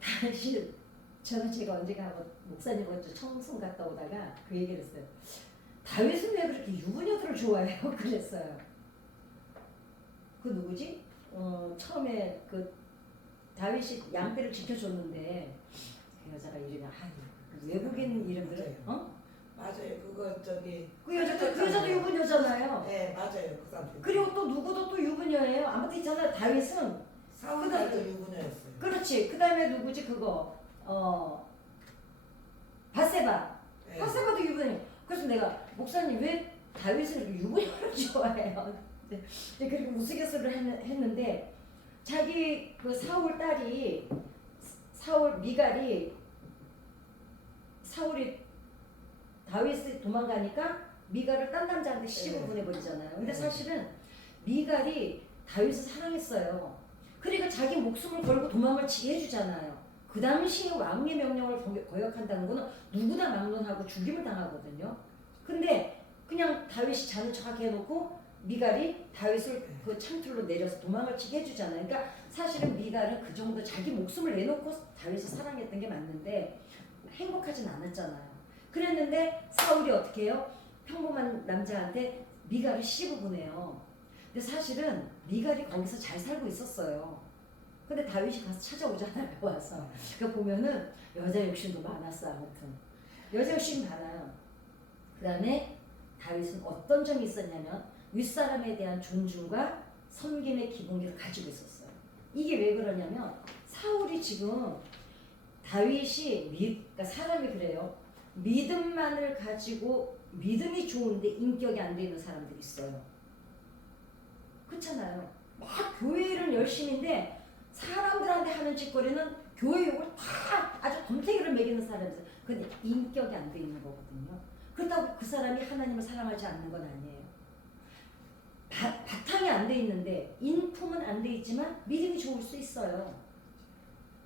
다시 저는 제가 언제가 목사님하고 청송 갔다 오다가 그 얘기를 했어요. 다윗은 왜 그렇게 유부녀들을 좋아해요? 그랬어요. 그 누구지? 처음에 그 다윗이 양떼를 지켜줬는데 그 여자가 이름이 그 외국인 이름들은 맞아요. 그거 저기 그 여자도 유부녀잖아요. 네, 맞아요. 그 사람. 그리고 또 누구도 또 유부녀예요. 아무튼 있잖아요. 다윗은 사울도 유부녀였어요. 그렇지. 그 다음에 누구지 그거 바세바. 네. 바세바도 유부녀. 그래서 내가 목사님 왜 다윗을 이렇게 유부녀를 좋아해요? 그리고 우스갯소리를 했는데 자기 그 사울 딸이 사울이 다윗이 도망가니까 미갈을 딴 남자한테 시집을 보내버리잖아요. 근데 사실은 미갈이 다윗을 사랑했어요. 그러니까 자기 목숨을 걸고 도망을 치게 해주잖아요. 그 당시에 왕의 명령을 거역한다는 거는 누구나 막론하고 죽임을 당하거든요. 근데 그냥 다윗이 자는 척하게 해놓고 미갈이 다윗을 그 창틀로 내려서 도망을 치게 해주잖아요. 그러니까 사실은 미갈은 그 정도 자기 목숨을 내놓고 다윗을 사랑했던 게 맞는데 행복하진 않았잖아요. 그랬는데 사울이 어떻게 해요? 평범한 남자한테 미갈을 시집을 보내요. 근데 사실은 미갈이 거기서 잘 살고 있었어요. 근데 다윗이 가서 찾아오잖아요. 와서. 그러니까 보면은 여자 욕심도 많았어. 아무튼 여자 욕심이 많아요. 그 다음에 다윗은 어떤 점이 있었냐면 윗사람에 대한 존중과 섬김의 기본기를 가지고 있었어요. 이게 왜 그러냐면 사울이 지금 다윗이 그러니까 사람이 그래요. 믿음만을 가지고 믿음이 좋은데 인격이 안 되는 사람들이 있어요. 그렇잖아요. 막 교회 일은 열심인데 사람들한테 하는 짓거리는 교회 욕을 다 아주 덤태기를 매기는 사람들. 근데 인격이 안 돼 있는 거거든요. 그렇다고 그 사람이 하나님을 사랑하지 않는 건 아니에요. 바탕이 안 돼 있는데 인품은 안 돼 있지만 믿음이 좋을 수 있어요.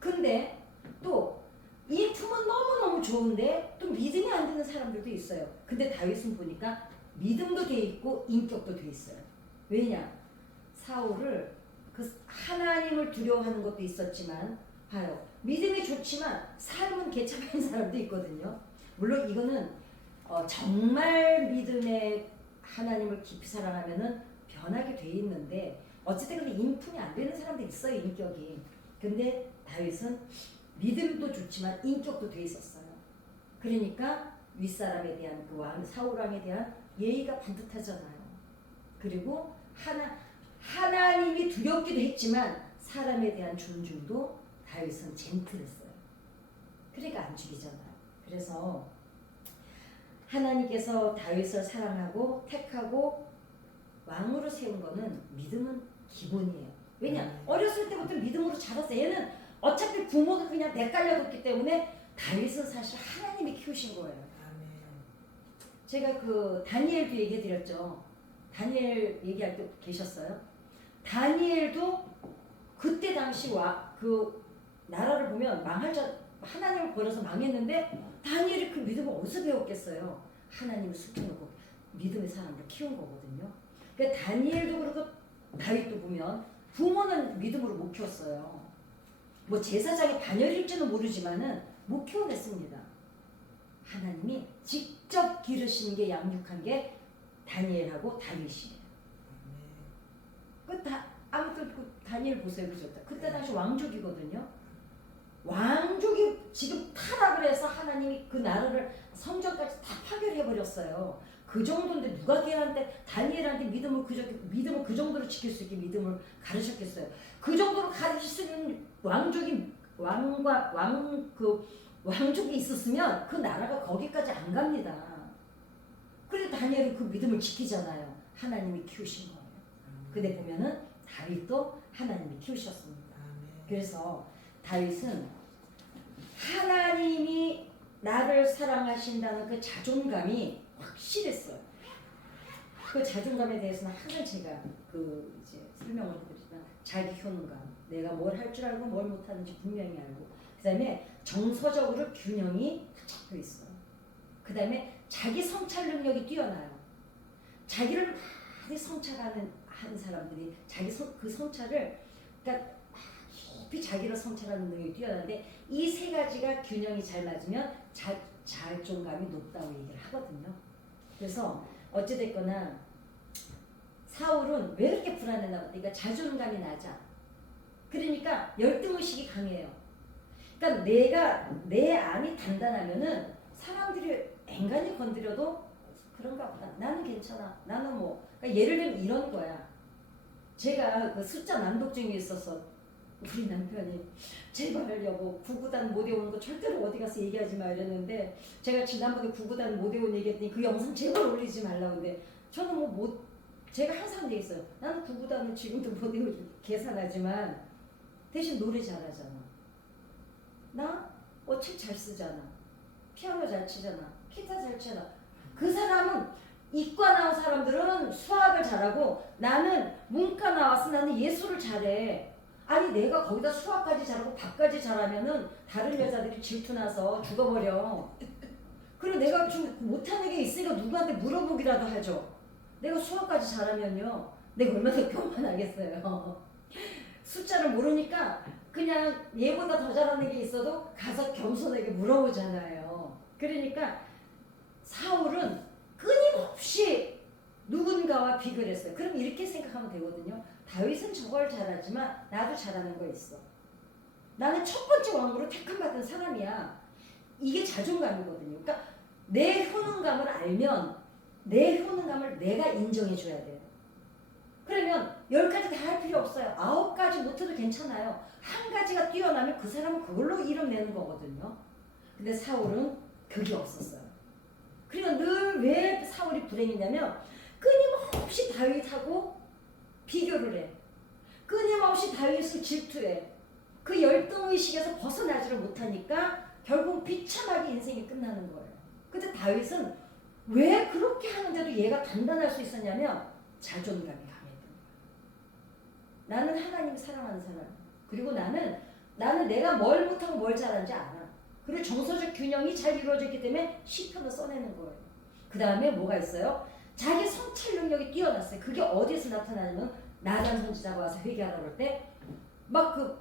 근데 또 인품은 너무너무 좋은데 또 믿음이 안 되는 사람들도 있어요. 근데 다윗은 보니까 믿음도 돼 있고 인격도 돼 있어요. 왜냐? 사울을 그 하나님을 두려워하는 것도 있었지만 봐요. 믿음이 좋지만 삶은 개차반인 사람도 있거든요. 물론 이거는 정말 믿음의 하나님을 깊이 사랑하면은 변하게 돼 있는데 어쨌든 근데 인품이 안 되는 사람도 있어요. 인격이. 근데 다윗은 믿음도 좋지만 인격도 돼 있었어요. 그러니까 윗사람에 대한 그 사울 왕에 대한 예의가 반듯하잖아요. 그리고 하나님이 두렵기도 했지만 사람에 대한 존중도 다윗은 젠틀했어요. 그러니까 안 죽이잖아요. 그래서 하나님께서 다윗을 사랑하고 택하고 왕으로 세운 거는 믿음은 기본이에요. 왜냐? 어렸을 때부터 믿음으로 자랐어요. 얘는 어차피 부모가 그냥 내깔려뒀기 때문에 다윗은 사실 하나님이 키우신 거예요. 제가 그 다니엘도 얘기해드렸죠. 다니엘 얘기할 때 계셨어요? 다니엘도 그때 당시 그 나라를 보면 하나님을 버려서 망했는데 다니엘이 그 믿음을 어디서 배웠겠어요? 하나님을 숨겨놓고 믿음의 사람을 키운 거거든요. 그러니까 다니엘도 그렇고 다윗도 보면 부모는 믿음으로 못 키웠어요. 뭐 제사장의 반열일지는 모르지만은 못 키워냈습니다. 하나님이 직접 기르신 게 양육한 게 다니엘하고 다윗이에요. 아무튼 그 다니엘 보세요. 그죠? 그때 당시 왕족이거든요. 왕족이 지금 타락을 해서 하나님이 그 나라를 성전까지 다 파괴해버렸어요. 그 정도인데 누가 다니엘한테 믿음을 그 정도로 지킬 수 있게 믿음을 가르쳤겠어요. 그 정도로 가르칠 수 있는 왕족이 있었으면 그 나라가 거기까지 안 갑니다. 그래도 다니엘은 그 믿음을 지키잖아요. 하나님이 키우신 거예요. 근데 보면은 다윗도 하나님이 키우셨습니다. 그래서 다윗은 하나님이 나를 사랑하신다는 그 자존감이 확실했어요. 그 자존감에 대해서는 항상 제가 이제 설명을 해드리지만 자기 효능감, 내가 뭘 할 줄 알고 뭘 못하는지 분명히 알고, 그 다음에 정서적으로 균형이 딱 잡혀 있어요. 그 다음에 자기 성찰 능력이 뛰어나요. 자기를 많이 성찰하는 사람들이 그 성찰을, 그러니까 깊이 자기를 성찰하는 능력이 뛰어나는데 이 세 가지가 균형이 잘 맞으면 자존감이 높다고 얘기를 하거든요. 그래서 어찌됐거나 사울은 왜 그렇게 불안했나 보다. 그러니까 자존감이 낮아. 그러니까 열등의식이 강해요. 그러니까 내 안이 단단하면은 사람들이 앵간히 건드려도 그런가 보다. 나는 괜찮아. 나는 뭐. 그러니까 예를 들면 이런 거야. 제가 그 숫자 난독증이 있어서 우리 남편이 제발 여보 구구단 못 외우는 거 절대로 어디 가서 얘기하지 마 이랬는데, 제가 지난번에 구구단 못 외우는 얘기했더니 그 영상 제발 올리지 말라고. 근데 저는 제가 항상 얘기했어요. 나는 구구단을 지금도 못 외우고 계산하지만 대신 노래 잘하잖아. 나 책 잘 쓰잖아. 피아노 잘 치잖아. 기타 잘 치잖아. 그 사람은 이과 나온 사람들은 수학을 잘하고 나는 문과 나와서 나는 예술을 잘해. 아니 내가 거기다 수학까지 잘하고 밥까지 잘하면은 다른 여자들이 질투나서 죽어버려. 그리고 내가 좀 못하는 게 있으니까 누구한테 물어보기라도 하죠. 내가 수학까지 잘하면요, 내가 얼마나 교만하겠어요. 숫자를 모르니까 그냥 얘보다 더 잘하는 게 있어도 가서 겸손하게 물어보잖아요. 그러니까 사울은 끊임없이 누군가와 비교를 했어요. 그럼 이렇게 생각하면 되거든요. 다윗은 저걸 잘하지만 나도 잘하는 거 있어. 나는 첫 번째 왕으로 택함받은 사람이야. 이게 자존감이거든요. 그러니까 내 효능감을 알면 내 효능감을 내가 인정해 줘야 돼요. 그러면 10가지 다 할 필요 없어요. 9가지 못해도 괜찮아요. 한 가지가 뛰어나면 그 사람은 그걸로 이름 내는 거거든요. 근데 사울은 그게 없었어요. 그러니까 늘 왜 사울이 불행했냐면 끊임없이 다윗하고 비교를 해. 끊임없이 다윗을 질투해. 그 열등의식에서 벗어나지를 못하니까 결국 비참하게 인생이 끝나는 거예요. 근데 다윗은 왜 그렇게 하는데도 얘가 단단할 수 있었냐면 자존감이 강했던 거예요. 나는 하나님을 사랑하는 사람. 그리고 나는 내가 뭘 못하고 뭘 잘하는지 알아. 그리고 정서적 균형이 잘 이루어졌기 때문에 시편을 써내는 거예요. 그 다음에 뭐가 있어요? 자기 성찰 능력이 뛰어났어요. 그게 어디에서 나타나냐면 나단 선지자가 와서 회개하라 그럴 때 막 그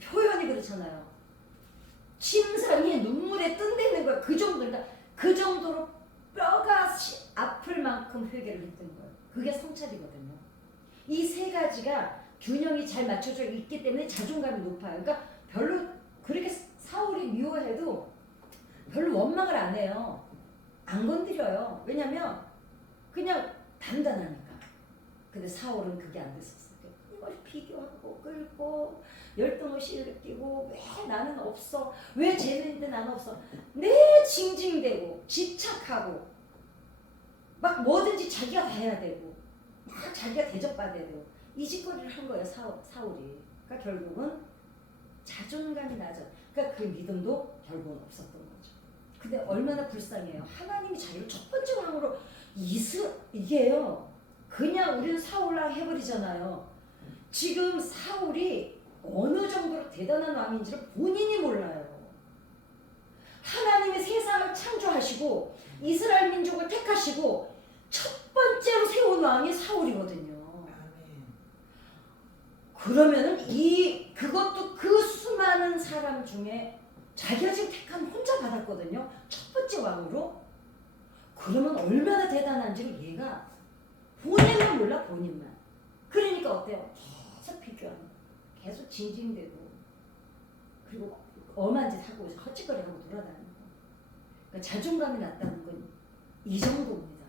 표현이 그렇잖아요. 침상이 눈물에 뜬다는 거야. 그 정도. 그러니까 그 정도로 뼈가 아플 만큼 회개를 했던 거예요. 그게 성찰이거든요. 이 세 가지가 균형이 잘 맞춰져 있기 때문에 자존감이 높아요. 그러니까 별로 그렇게 사울이 미워해도 별로 원망을 안 해요. 안 건드려요. 왜냐면 그냥 단단하니까. 근데 사울은 그게 안 됐었어요. 이걸 비교하고 끌고 열등의식을 느끼고 왜 나는 없어? 왜 쟤는데 나는 없어? 내 징징대고 집착하고 막 뭐든지 자기가 다 해야 되고 막 자기가 대접받아야 되고 이 짓거리를 한 거예요. 사울이. 그러니까 결국은 자존감이 낮아. 그러니까 그 믿음도 결국은 없었던 거죠. 근데 얼마나 불쌍해요. 하나님이 자기를 첫 번째 왕으로 이게요. 그냥 우리는 사울랑 해버리잖아요. 지금 사울이 어느 정도로 대단한 왕인지를 본인이 몰라요. 하나님이 세상을 창조하시고 이스라엘 민족을 택하시고 첫 번째로 세운 왕이 사울이거든요. 그러면은 그것도 그 수많은 사람 중에 자기가 지금 택한 혼자 받았거든요. 첫 번째 왕으로. 그러면 얼마나 대단한지를 얘가 본인만 몰라, 본인만. 그러니까 어때요? 계속 비교하는 거야. 계속 징징대고 그리고 엄한 짓 하고 헛짓거리하고 돌아다니는 거야. 그러니까 자존감이 낮다는 건 이 정도입니다.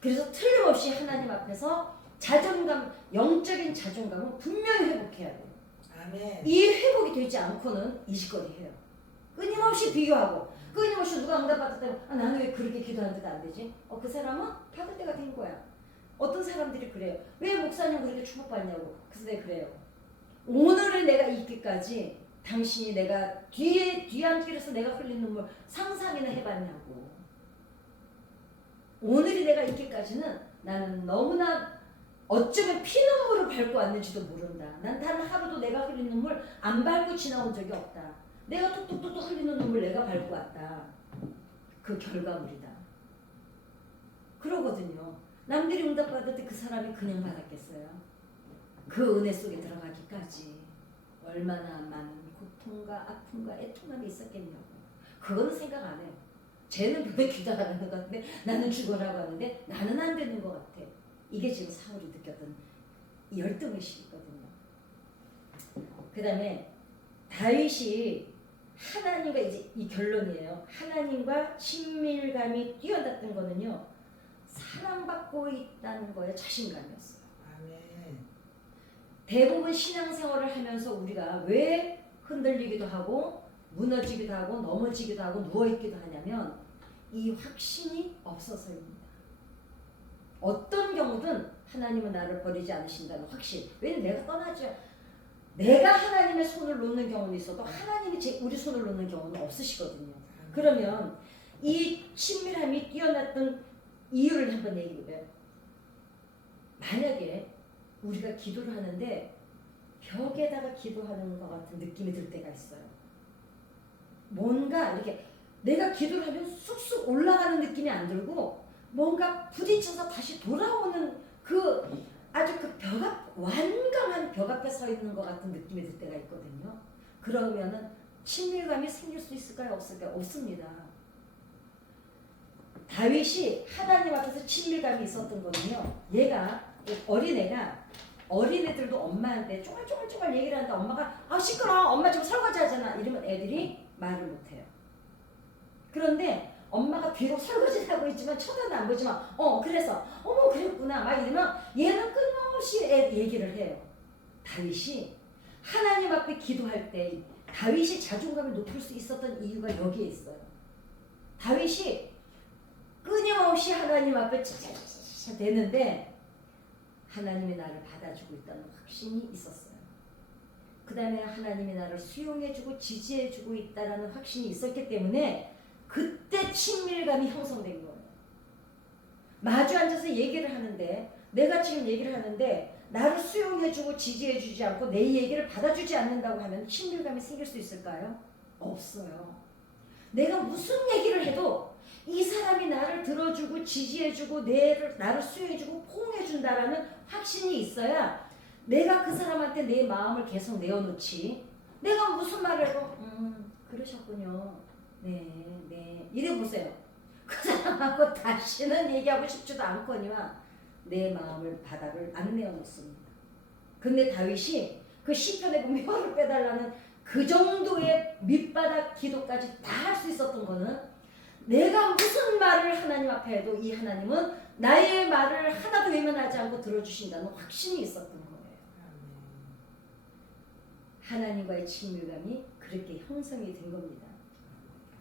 그래서 틀림없이 하나님 앞에서 영적인 자존감은 분명히 회복해야 돼요. 아멘. 이 회복이 되지 않고는 이 짓거리 해요. 끊임없이 비교하고 끊임없이 누가 응답받았다면 나는 왜 그렇게 기도하는데도 안 되지? 그 사람은 받을 때가 된 거야. 어떤 사람들이 그래요. 왜 목사님 그렇게 축복받냐고. 그래서 내가 그래요. 오늘을 내가 있기까지 당신이 내가 뒤안길에서 내가 흘린 눈물 상상이나 해봤냐고. 오늘이 내가 있기까지는 나는 너무나 어쩌면 피눈물을 밟고 왔는지도 모른다. 난 단 하루도 내가 흘린 눈물 안 밟고 지나온 적이 없다. 내가 뚝뚝뚝뚝 흘리는 눈물 내가 밟고 왔다. 그 결과물이다. 그러거든요. 남들이 응답받을 때 그 사람이 그냥 받았겠어요? 그 은혜 속에 들어가기까지 얼마나 많은 고통과 아픔과 애통함이 있었겠냐고. 그거는 생각 안 해요. 쟤는 분명히 기도하는 것 같은데 나는 죽어라고 하는데 나는 안 되는 것 같아. 이게 지금 사울이 느꼈던 열등의식이거든요. 그 다음에 다윗이 하나님과 이제 이 결론이에요. 하나님과 친밀감이 뛰어났던 거는요. 사랑받고 있다는 거에 자신감이었어요. 아멘. 대부분 신앙생활을 하면서 우리가 왜 흔들리기도 하고 무너지기도 하고 넘어지기도 하고 누워있기도 하냐면 이 확신이 없어서입니다. 어떤 경우든 하나님은 나를 버리지 않으신다는 확신. 왜냐면 내가 떠나지 내가 하나님의 손을 놓는 경우는 있어도 하나님이 우리 손을 놓는 경우는 없으시거든요. 그러면 이 친밀함이 뛰어났던 이유를 한번 얘기해볼까요? 만약에 우리가 기도를 하는데 벽에다가 기도하는 것 같은 느낌이 들 때가 있어요. 뭔가 이렇게 내가 기도를 하면 쑥쑥 올라가는 느낌이 안 들고 뭔가 부딪혀서 다시 돌아오는 그 아주 그 완강한 벽 앞에 서 있는 것 같은 느낌이 들 때가 있거든요. 그러면은 친밀감이 생길 수 있을까요? 없을까요? 없습니다. 다윗이 하나님 앞에서 친밀감이 있었던 거는요. 얘가 어린애들도 엄마한테 쪼글쪼글 얘기를 하는데 엄마가 아 시끄러워 엄마 지금 설거지 하잖아 이러면 애들이 말을 못해요. 그런데 엄마가 비록 설거지를 하고 있지만 쳐다는 안 보지만 그래서 어머 그랬구나 막 이러면 얘는 끊임없이 얘기를 해요. 다윗이 하나님 앞에 기도할 때 다윗이 자존감이 높을 수 있었던 이유가 여기에 있어요. 다윗이 끊임없이 하나님 앞에 차차차차 되는데 하나님이 나를 받아주고 있다는 확신이 있었어요. 그 다음에 하나님이 나를 수용해주고 지지해주고 있다는 확신이 있었기 때문에 그때 친밀감이 형성된 거예요. 마주 앉아서 얘기를 하는데 내가 지금 얘기를 하는데 나를 수용해주고 지지해주지 않고 내 얘기를 받아주지 않는다고 하면 친밀감이 생길 수 있을까요? 없어요. 내가 무슨 얘기를 해도 이 사람이 나를 들어주고 지지해주고 나를 수용해주고 포옹해준다라는 확신이 있어야 내가 그 사람한테 내 마음을 계속 내어놓지. 내가 무슨 말을 해도 그러셨군요. 네 이래 보세요. 그 사람하고 다시는 얘기하고 싶지도 않거니와 내 마음을 바닥을 안 내어놓습니다. 근데 다윗이 그 시편에 보면 혀를 빼달라는 그 정도의 밑바닥 기도까지 다 할 수 있었던 거는 내가 무슨 말을 하나님 앞에 해도 이 하나님은 나의 말을 하나도 외면하지 않고 들어주신다는 확신이 있었던 거예요. 하나님과의 친밀감이 그렇게 형성이 된 겁니다.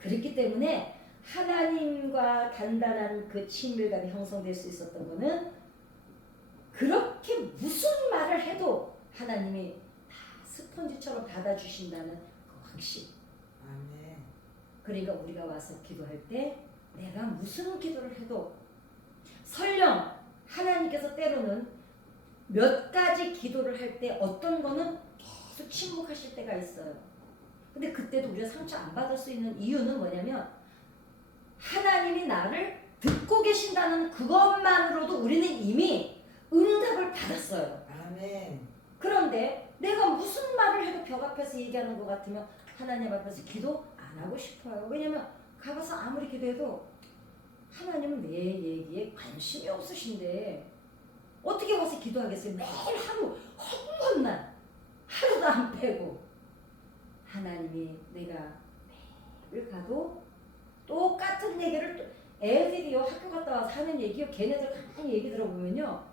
그렇기 때문에 하나님과 단단한 그 친밀감이 형성될 수 있었던 거는 그렇게 무슨 말을 해도 하나님이 다 스펀지처럼 받아주신다는 그 확신. 아멘. 그러니까 우리가 와서 기도할 때 내가 무슨 기도를 해도 설령 하나님께서 때로는 몇 가지 기도를 할 때 어떤 거는 계속 침묵하실 때가 있어요. 근데 그때도 우리가 상처 안 받을 수 있는 이유는 뭐냐면 하나님이 나를 듣고 계신다는 그것만으로도 우리는 이미 응답을 받았어요. 아멘. 그런데 내가 무슨 말을 해도 벽 앞에서 얘기하는 것 같으면 하나님 앞에서 기도 안 하고 싶어요. 왜냐면 가봐서 아무리 기도해도 하나님은 내 얘기에 관심이 없으신데 어떻게 와서 기도하겠어요? 매일 하루 헛것만 하루도 안 빼고 하나님이 내가 매일 가도 똑같은 얘기를 애들이요 학교 갔다 와서 하는 얘기요 걔네들 가만히 얘기 들어보면요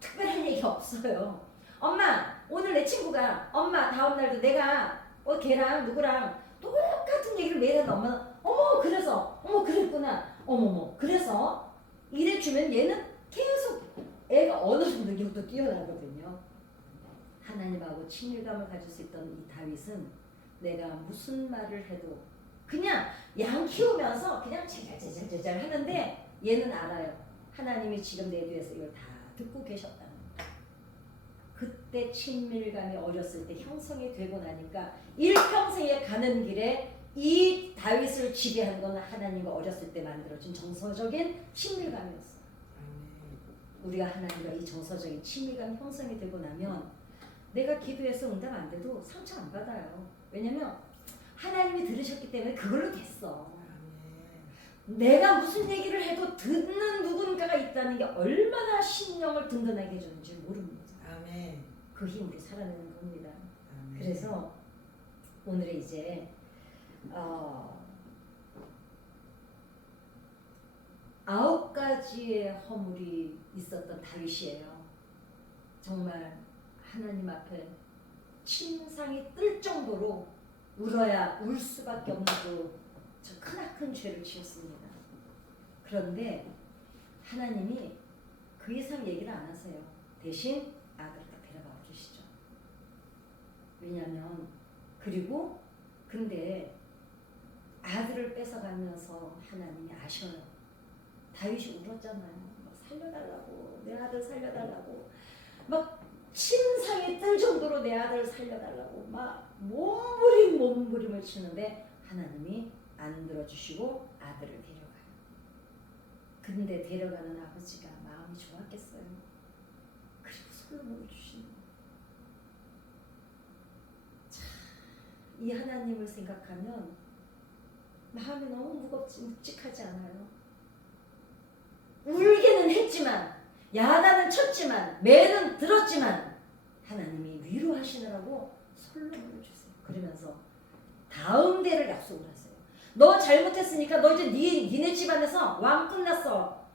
특별한 얘기 없어요. 엄마 오늘 내 친구가 엄마 다음날도 내가 걔랑 누구랑 똑같은 얘기를 매일 하는 엄마는 어머 그래서 어머 그랬구나 어머머 그래서 이래주면 얘는 계속 애가 어느 능력도 뛰어나거든요. 하나님하고 친밀감을 가질 수 있던 이 다윗은 내가 무슨 말을 해도 그냥 양 키우면서 그냥 제잘제잘제잘 하는데 얘는 알아요. 하나님이 지금 내 뒤에서 이걸 다 듣고 계셨다는 거. 그때 친밀감이 어렸을 때 형성이 되고 나니까 일평생에 가는 길에 이 다윗을 지배한 건 하나님과 어렸을 때 만들어진 정서적인 친밀감이었어요. 우리가 하나님과 이 정서적인 친밀감 형성이 되고 나면 내가 기도해서 응답 안 돼도 상처 안 받아요. 왜냐면 하나님이 들으셨기 때문에 그걸로 됐어. 내가 무슨 얘기를 해도 듣는 누군가가 있다는 게 얼마나 심령을 든든하게 해주는지 모릅니다. 아멘. 그 힘으로 살아내는 겁니다. 아멘. 그래서 오늘의 이제 9가지의 허물이 있었던 다윗이에요. 정말 하나님 앞에 침상이 뜰 정도로 울어야 울 수밖에 없는 저 크나큰 죄를 지었습니다. 그런데 하나님이 그 이상 얘기를 안 하세요. 대신 아들을 딱 데려가 주시죠. 왜냐하면 그리고 근데 아들을 뺏어가면서 하나님이 아셔요. 다윗이 울었잖아요. 막 살려달라고, 내 아들 살려달라고, 막 침상에 뜰 정도로 내 아들 살려달라고 막 몸부림을 치는데 하나님이 안 들어주시고 아들을 데려가요. 근데 데려가는 아버지가 마음이 좋았겠어요. 그리고 솔로몬을 주시는 거예요. 이 하나님을 생각하면 마음이 너무 묵직하지 않아요? 울기는 했지만 야단은 쳤지만 매는 들었지만 하나님이 위로하시느라고 솔로몬을 주세요. 그러면서 다음 대를 약속을 하세요. 너 잘못했으니까 너 이제 니네 집안에서 왕 끝났어.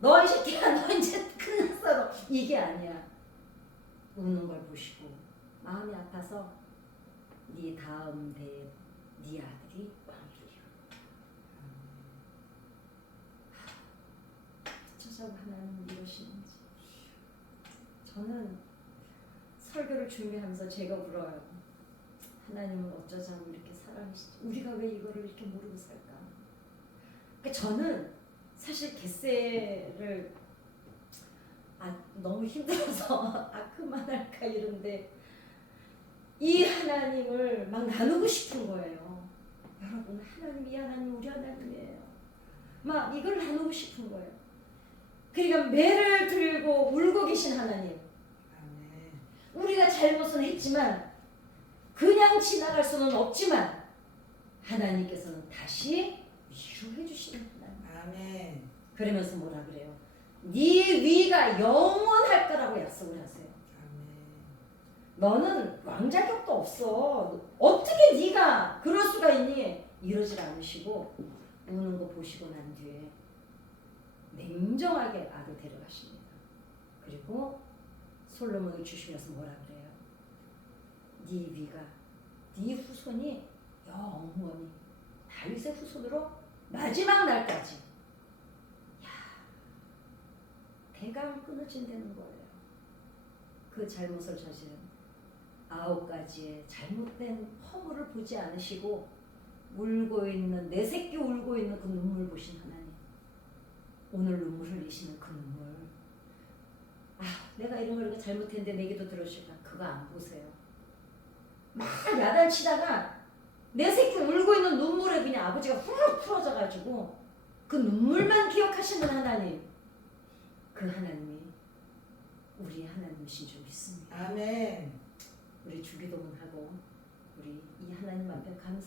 너 이 새끼야 너 이제 끝났어. 이게 아니야. 우는 걸 보시고 마음이 아파서 네 다음 대에 네 아들이 왕이래요. 어쩌자고 하나님 이러시는지. 저는 설교를 준비하면서 제가 울어요. 하나님은 어쩌자고 이렇게 사랑이시지. 우리가 왜 이거를 이렇게 모르고 살까? 그러니까 저는 사실 겟세를 너무 힘들어서 그만할까 이런데 이 하나님을 막 나누고 싶은 거예요. 여러분 하나님 이 하나님 우리 하나님이에요. 막 이걸 나누고 싶은 거예요. 그러니까 매를 들고 울고 계신 하나님. 우리가 잘못은 했지만 그냥 지나갈 수는 없지만 하나님께서는 다시 위로해 주시는 하나님. 아멘. 그러면서 뭐라 그래요? 네 위가 영원할 거라고 약속을 하세요. 너는 왕 자격도 없어. 어떻게 네가 그럴 수가 있니? 이러질 않으시고 우는 거 보시고 난 뒤에 냉정하게 아들 데려가십니다. 그리고 솔로몬을 주시면서 뭐라 그래요? 네 위가 네 후손이 영원히 다윗의 후손으로 마지막 날까지 대강 끊어진다는 거예요. 그 잘못을 저지른 9가지의 잘못된 허물을 보지 않으시고 울고 있는 내 새끼 울고 있는 그 눈물 보신 하나님. 오늘 눈물 흘리시는 그 눈물. 내가 이런 걸 잘못했는데 내게도 들어주시구나. 그거 안 보세요. 막 야단치다가 내 새끼 울고 있는 눈물에 그냥 아버지가 훌룩 풀어져가지고 그 눈물만 기억하시는 하나님. 그 하나님이 우리 하나님이신 줄 믿습니다. 아멘. 우리 주기도문하고 우리 이 하나님 앞에 감사